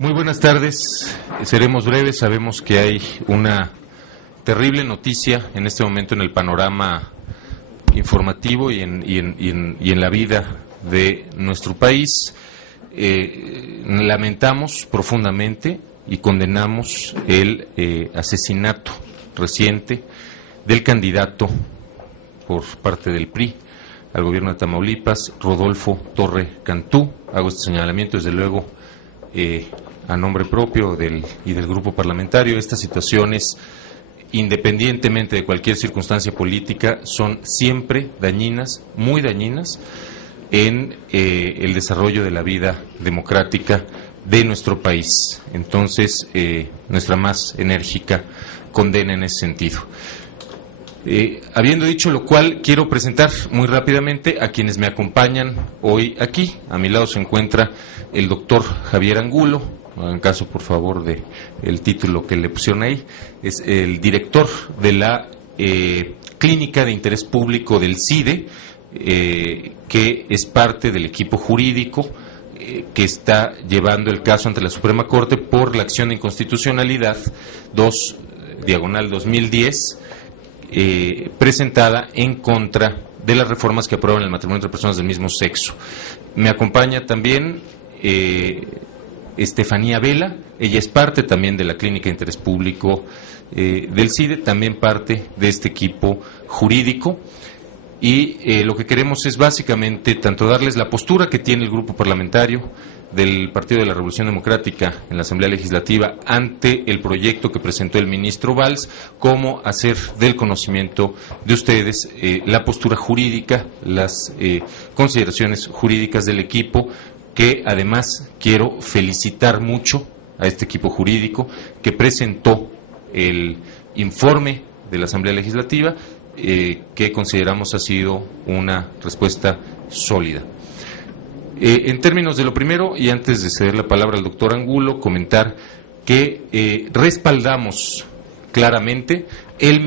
Muy buenas tardes, seremos breves. Sabemos que hay una terrible noticia en este momento en el panorama informativo y en la vida de nuestro país. Lamentamos profundamente y condenamos el asesinato reciente del candidato por parte del PRI al gobierno de Tamaulipas, Rodolfo Torre Cantú. Hago este señalamiento desde luego a nombre propio y del grupo parlamentario. Estas situaciones, independientemente de cualquier circunstancia política, son siempre dañinas, muy dañinas, en el desarrollo de la vida democrática de nuestro país. Entonces, nuestra más enérgica condena en ese sentido. Habiendo dicho lo cual, quiero presentar muy rápidamente a quienes me acompañan hoy aquí. A mi lado se encuentra el doctor Javier Angulo. En caso, por favor, de el título que le pusieron ahí, es el director de la Clínica de Interés Público del CIDE, que es parte del equipo jurídico que está llevando el caso ante la Suprema Corte por la acción de inconstitucionalidad 2/2010, presentada en contra de las reformas que aprueban el matrimonio entre personas del mismo sexo. Me acompaña también Estefanía Vela. Ella es parte también de la Clínica de Interés Público del CIDE, también parte de este equipo jurídico. Y lo que queremos es básicamente tanto darles la postura que tiene el grupo parlamentario del Partido de la Revolución Democrática en la Asamblea Legislativa ante el proyecto que presentó el ministro Valls, como hacer del conocimiento de ustedes la postura jurídica, las consideraciones jurídicas del equipo, que además quiero felicitar mucho a este equipo jurídico que presentó el informe de la Asamblea Legislativa, que consideramos ha sido una respuesta sólida. En términos de lo primero, y antes de ceder la palabra al doctor Angulo, comentar que respaldamos claramente el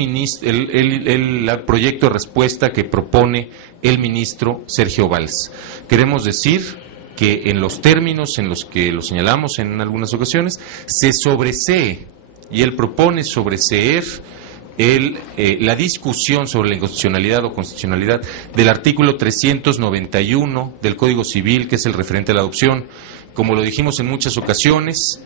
proyecto de respuesta que propone el ministro Sergio Valls. Queremos decir que en los términos en los que lo señalamos en algunas ocasiones, se sobresee, y él propone sobreseer la discusión sobre la inconstitucionalidad o constitucionalidad del artículo 391 del Código Civil, que es el referente a la adopción. Como lo dijimos en muchas ocasiones,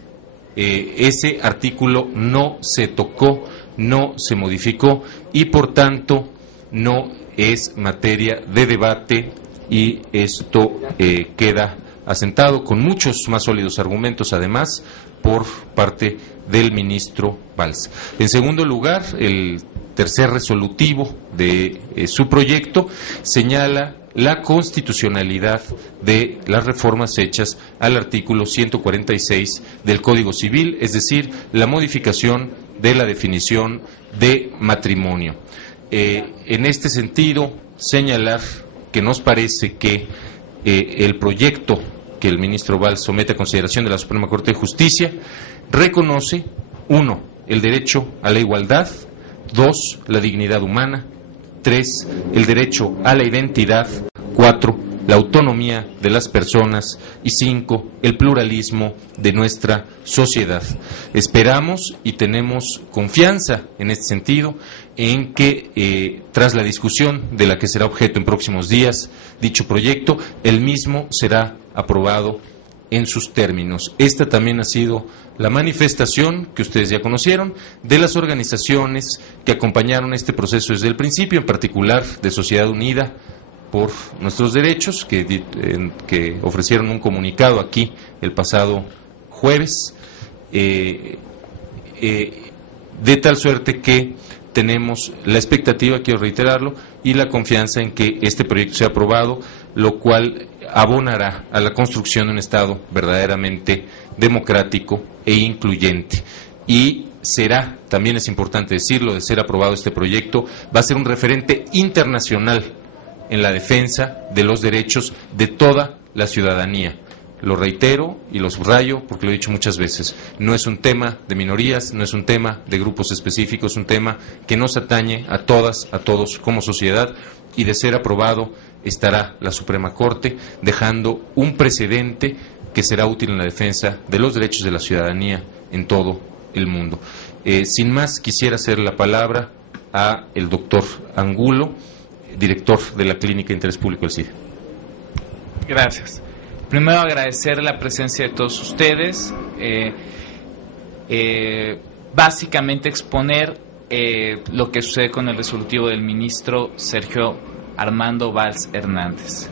ese artículo no se tocó, no se modificó y por tanto no es materia de debate, y esto queda asentado con muchos más sólidos argumentos, además, por parte del ministro Valls. En segundo lugar, el tercer resolutivo de su proyecto señala la constitucionalidad de las reformas hechas al artículo 146 del Código Civil, es decir, la modificación de la definición de matrimonio. En este sentido, señalar que nos parece que el proyecto que el ministro Valls somete a consideración de la Suprema Corte de Justicia reconoce, 1, el derecho a la igualdad; 2, la dignidad humana; 3, el derecho a la identidad; 4, la autonomía de las personas; y 5, el pluralismo de nuestra sociedad. Esperamos y tenemos confianza en este sentido en que tras la discusión de la que será objeto en próximos días dicho proyecto, el mismo será aprobado en sus términos. Esta también ha sido la manifestación que ustedes ya conocieron de las organizaciones que acompañaron este proceso desde el principio, en particular de Sociedad Unida por Nuestros Derechos, que ofrecieron un comunicado aquí el pasado jueves, de tal suerte que tenemos la expectativa, quiero reiterarlo, y la confianza en que este proyecto sea aprobado, lo cual abonará a la construcción de un Estado verdaderamente democrático e incluyente. Y será, también es importante decirlo, de ser aprobado este proyecto, va a ser un referente internacional en la defensa de los derechos de toda la ciudadanía. Lo reitero y lo subrayo porque lo he dicho muchas veces, no es un tema de minorías, no es un tema de grupos específicos, es un tema que nos atañe a todas, a todos como sociedad, y de ser aprobado estará la Suprema Corte dejando un precedente que será útil en la defensa de los derechos de la ciudadanía en todo el mundo. Sin más, quisiera hacer la palabra a el doctor Angulo, director de la Clínica de Interés Público del CIDE. Gracias. Primero agradecer la presencia de todos ustedes, básicamente exponer lo que sucede con el resolutivo del ministro Sergio Armando Valls Hernández.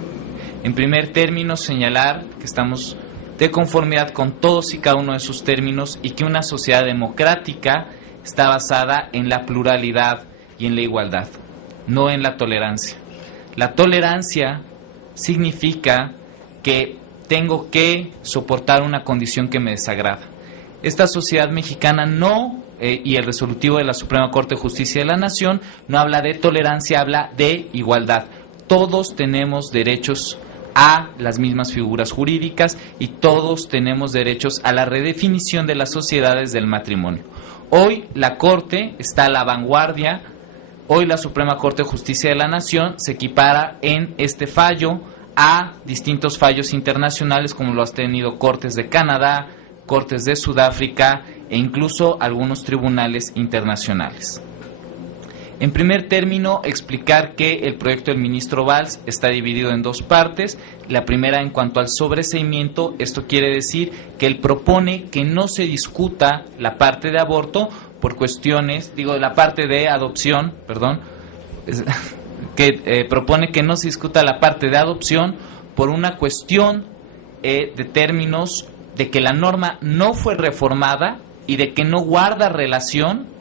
En primer término, señalar que estamos de conformidad con todos y cada uno de sus términos y que una sociedad democrática está basada en la pluralidad y en la igualdad, no en la tolerancia. La tolerancia significa que tengo que soportar una condición que me desagrada. Esta sociedad mexicana no, y el resolutivo de la Suprema Corte de Justicia de la Nación, no habla de tolerancia, habla de igualdad. Todos tenemos derechos a las mismas figuras jurídicas y todos tenemos derechos a la redefinición de las sociedades del matrimonio. Hoy la Corte está a la vanguardia, hoy la Suprema Corte de Justicia de la Nación se equipara en este fallo a distintos fallos internacionales como lo han tenido Cortes de Canadá, Cortes de Sudáfrica e incluso algunos tribunales internacionales. En primer término, explicar que el proyecto del ministro Valls está dividido en dos partes. La primera, en cuanto al sobreseimiento, esto quiere decir que él propone que no se discuta la parte de aborto por cuestiones, la parte de adopción, propone que no se discuta la parte de adopción por una cuestión de términos de que la norma no fue reformada y de que no guarda relación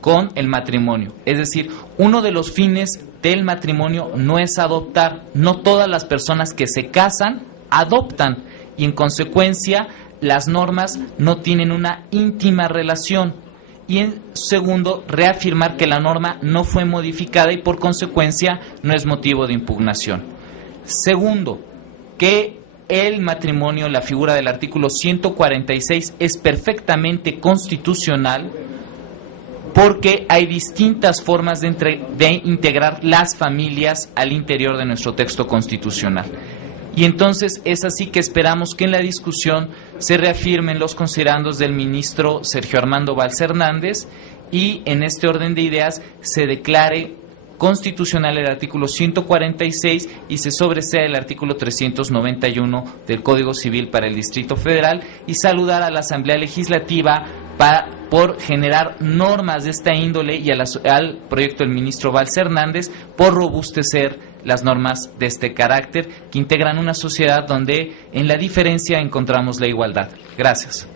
con el matrimonio. Es decir, uno de los fines del matrimonio no es adoptar. No todas las personas que se casan adoptan y en consecuencia las normas no tienen una íntima relación. Y en segundo, reafirmar que la norma no fue modificada y por consecuencia no es motivo de impugnación. Segundo, que el matrimonio, la figura del artículo 146 es perfectamente constitucional porque hay distintas formas de integrar las familias al interior de nuestro texto constitucional. Y entonces es así que esperamos que en la discusión se reafirmen los considerandos del ministro Sergio Armando Valls Hernández y en este orden de ideas se declare constitucional el artículo 146 y se sobresea el artículo 391 del Código Civil para el Distrito Federal y saludar a la Asamblea Legislativa por generar normas de esta índole y al proyecto del ministro Valls Hernández por robustecer las normas de este carácter que integran una sociedad donde en la diferencia encontramos la igualdad. Gracias.